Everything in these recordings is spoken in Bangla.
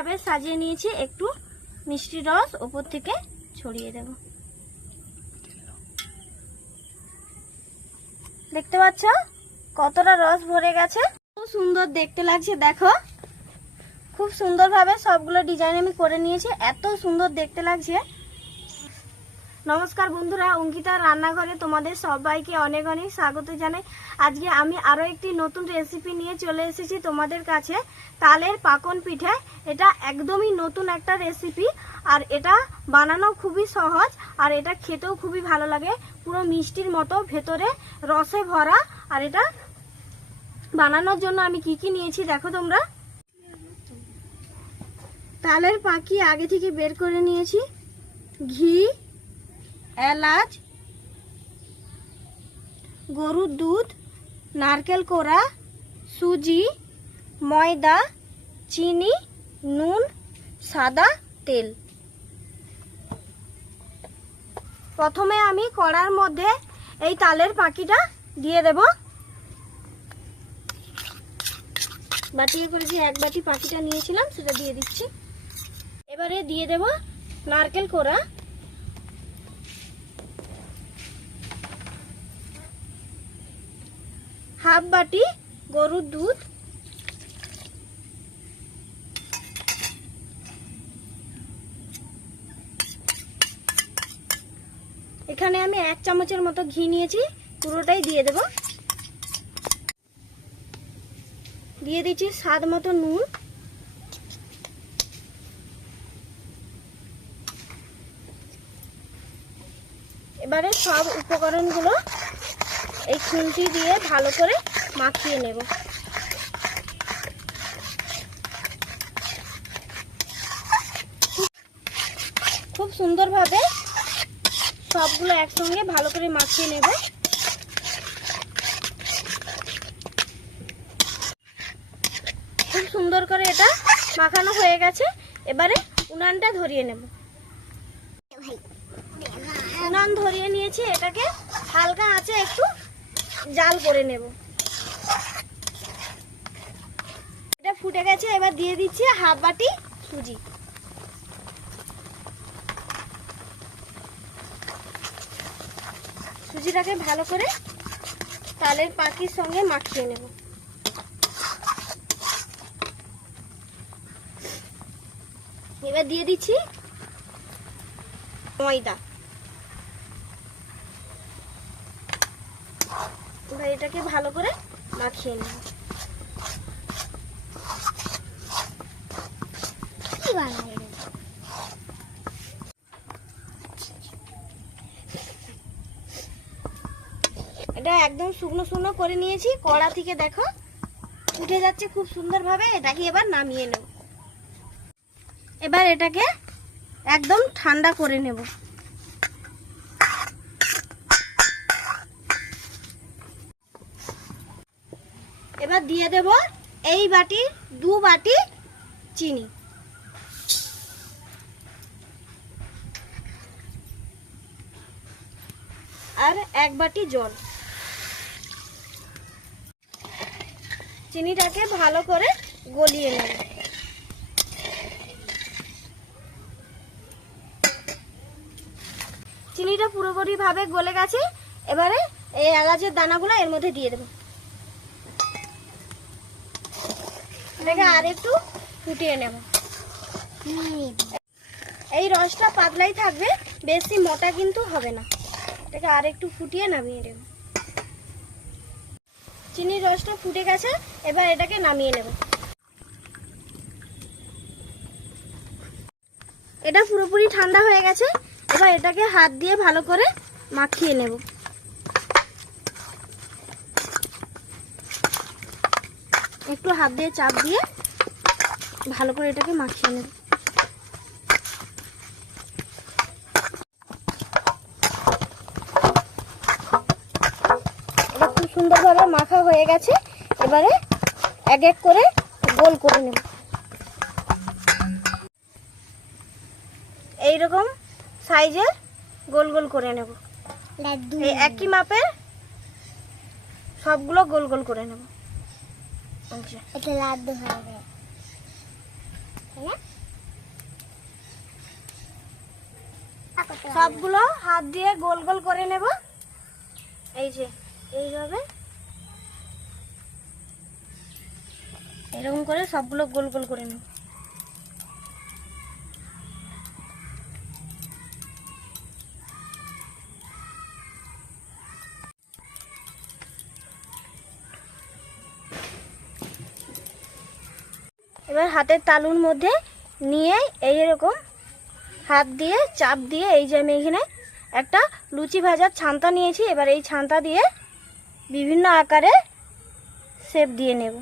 ভাবে সাজিয়ে নিয়েছি, একটু মিষ্টি রস উপর থেকে ছড়িয়ে দেব। দেখতে পাচ্ছ কতটা রস ভরে গেছে, খুব সুন্দর দেখতে লাগছে। দেখো খুব সুন্দরভাবে সবগুলো ডিজাইন আমি করে নিয়েছি, এত সুন্দর দেখতে লাগছে। নমস্কার বন্ধুরা, অঙ্কিতার রান্নাঘরে তোমাদের সবাইকে অনেক অনেক স্বাগত জানাই। আজকে আমি আরও একটি নতুন রেসিপি নিয়ে চলে এসেছি তোমাদের কাছে, তালের পাকন পিঠে। এটা একদমই নতুন একটা রেসিপি, আর এটা বানানো খুবই সহজ, আর এটা খেতেও খুবই ভালো লাগে, পুরো মিষ্টির মতো, ভেতরে রসে ভরা। আর এটা বানানোর জন্য আমি কি কি নিয়েছি দেখো তোমরা। তালের পাকি আগে থেকে বের করে নিয়েছি, ঘি, এলাচ, গরুর দুধ, নারকেল কোড়া, সুজি, ময়দা, চিনি, নুন, সাদা তেল। প্রথমে আমি কড়ার মধ্যে এই তালের পাকিটা দিয়ে দেব। বাটিয়ে করে যে এক বাটি পাকিটা নিয়েছিলাম সেটা দিয়ে দিচ্ছি। এবারে দিয়ে দেব নারকেল কোড়া, হাফ বাটি গরুর দুধ, এখানে আমি 1 চামচের মতো ঘি নিয়েছি, পুরোটাই দিয়ে দেব। দিয়ে দিচ্ছি স্বাদ মতো নুন, এবারে সব উপকরণগুলো এই খুন্তি দিয়ে ভালো করে মাখিয়ে নেব। খুব সুন্দরভাবে সবগুলো একসঙ্গে ভালো করে মাখিয়ে নেব। খুব সুন্দর করে এটা মাখানো হয়ে গেছে। এবারে উনানটা ধরিয়ে নেব। উনান ধরিয়ে নিয়েছি, এটাকে হালকা আঁচে একটু জাল করে নেব। এটা ফুটে গেছে, এবার দিয়ে দিচ্ছি হাফ বাটি সুজি। সুজিটাকে ভালো করে তালের পাকির সঙ্গে মাখিয়ে নেব। এবার দিয়ে দিচ্ছি ময়দা। এবার এটাকে ভালো করে মাখিয়ে নেব। এটা একদম শুকনো শুকনো করে নিয়েছি, কড়া থেকে দেখো উঠে যাচ্ছে খুব সুন্দরভাবে। এটাকে এবার নামিয়ে নেব। এবার এটাকে একদম ঠান্ডা করে নেব। এবার দিয়ে দেব এই বাটি 2 বাটি চিনি, আর 1 বাটি জল। চিনিটাকে ভালো করে গলিয়ে নেব। চিনিটা পুরোপুরি ভাবে গলে গেছে। এবারে এই এলাচের দানাগুলো এর মধ্যে দিয়ে দেব। এটাকে আর একটু ফুটিয়ে নেব। এই রসটা পাতলাই থাকবে, বেশি মোটা কিন্তু হবে না। এটাকে আর একটু ফুটিয়ে নামিয়ে দেব। চিনির রসটা ফুটে গেছে, এবার এটাকে নামিয়ে নেব। এটা পুরোপুরি ঠান্ডা হয়ে গেছে। এবার এটাকে হাত দিয়ে ভালো করে মাখিয়ে নেব। একটু হাত দিয়ে চাপ দিয়ে ভালো করে এটাকে মাখিয়ে নেব। এটা খুব সুন্দরভাবে মাখা হয়ে গেছে। এবারে এক এক করে গোল করে নেব। এইরকম সাইজের গোল গোল করে নেব। এই একই মাপের সবগুলো গোল গোল করে নেব। এটা লাড্ডু হবে। সবগুলো হাত দিয়ে গোল গোল করে নেব। এই যে এইভাবে এরকম করে সবগুলো গোল গোল করে নেব। এবার হাতের তালুর মধ্যে নিয়ে এইরকম হাত দিয়ে চাপ দিয়ে, এই যে আমি এখানে একটা লুচি ভাজার ছান্তা নিয়েছি। এবার এই ছান্তা দিয়ে বিভিন্ন আকারে শেপ দিয়ে নেব।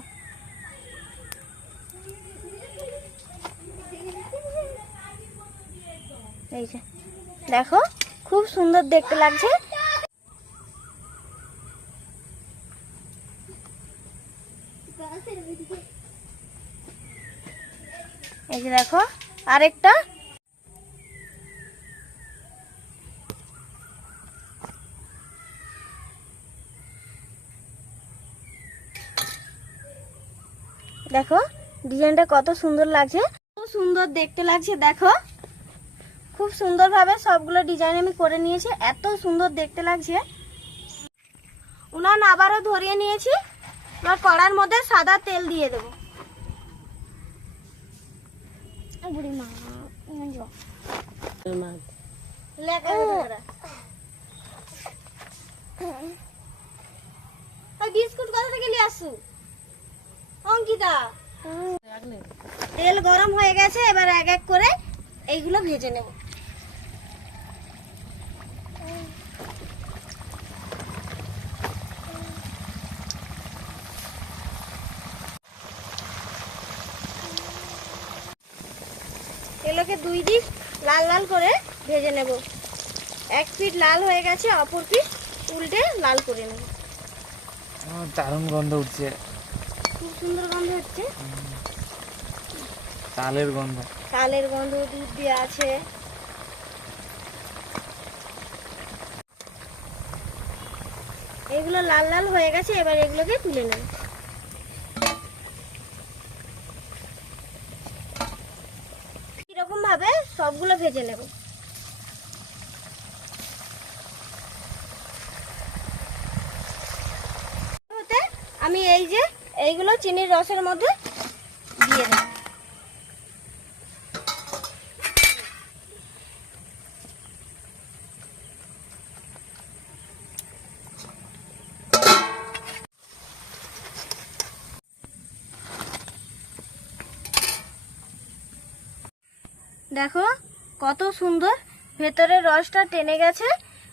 এই যে দেখো খুব সুন্দর দেখতে লাগছে। এই যে দেখো আরেকটা। দেখো ডিজাইনটা কত সুন্দর লাগছে, খুব সুন্দর দেখতে লাগছে। দেখো খুব সুন্দরভাবে সবগুলো ডিজাইন আমি করে নিয়েছি, এত সুন্দর দেখতে লাগছে। উনান আবারও ধরিয়ে নিয়েছি। এবার কড়ার মধ্যে সাদা তেল দিয়ে দেবো। বিস্কুট কোথা থেকে নিয়ে আসু অঙ্কিতা? তেল গরম হয়ে গেছে, এবার এক এক করে এইগুলো ভেজে নেব। এগুলোকে দুই দিক লাল লাল করে ভেজে নেব। এক পিঠ লাল হয়ে গেছে, অপর পিঠ উল্টে লাল করে নেব। দারুণ গন্ধ উঠছে, খুব সুন্দর গন্ধ হচ্ছে। তালের গন্ধ, তালের গন্ধ, দুধ দিয়ে আছে। এগুলো লাল লাল হয়ে গেছে, এবার এগুলোকে তুলে নেব। এরকম ভাবে সবগুলো ভেজে নেব। আমি এই যে এইগুলো চিনির রসের মধ্যে দিয়ে দেব। দেখো কত সুন্দর ভেতরের রসটা টেনে গেছে।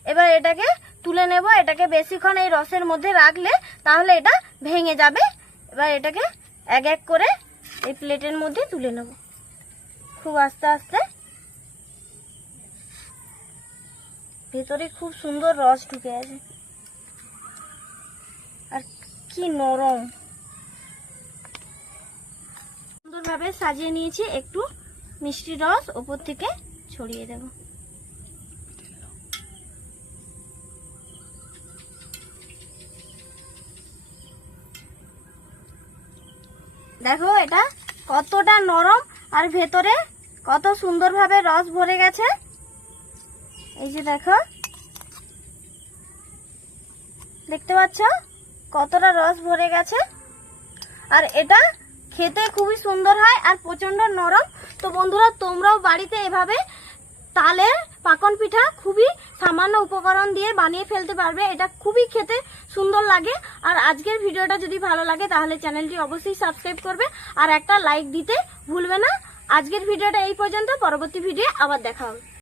এবার এটাকে তুলে নেব। এটাকে বেশিক্ষণ এই রসের মধ্যে রাখলে তাহলে এটা ভেঙে যাবে। এবার এটাকে এক এক করে এই প্লেটের মধ্যে তুলে নেব খুব আস্তে আস্তে। ভেতরে খুব সুন্দর রস ঢুকে আছে, আর কি নরম। সুন্দরভাবে সাজিয়ে নিয়েছি, একটু মিষ্টি রস উপর থেকে ছড়িয়ে দেব। দেখো এটা কতটা নরম আর ভেতরে কত সুন্দরভাবে রস ভরে গেছে। এই যে দেখো, দেখতে পাচ্ছ কতটা রস ভরে গেছে। আর এটা খেতে খুবই সুন্দর হয় আর প্রচন্ড নরম। তো বন্ধুরা তোমরাও বাড়িতে এভাবে তালের পাকন পিঠা খুবই সামান্য উপকরণ দিয়ে বানিয়ে ফেলতে পারবে। এটা খুবই খেতে সুন্দর লাগে। আর আজকের ভিডিওটা যদি ভালো লাগে তাহলে চ্যানেলটি অবশ্যই সাবস্ক্রাইব করবে আর একটা লাইক দিতে ভুলবে না। আজকের ভিডিওটা এই পর্যন্ত, পরবর্তী ভিডিও আবার দেখা হবে।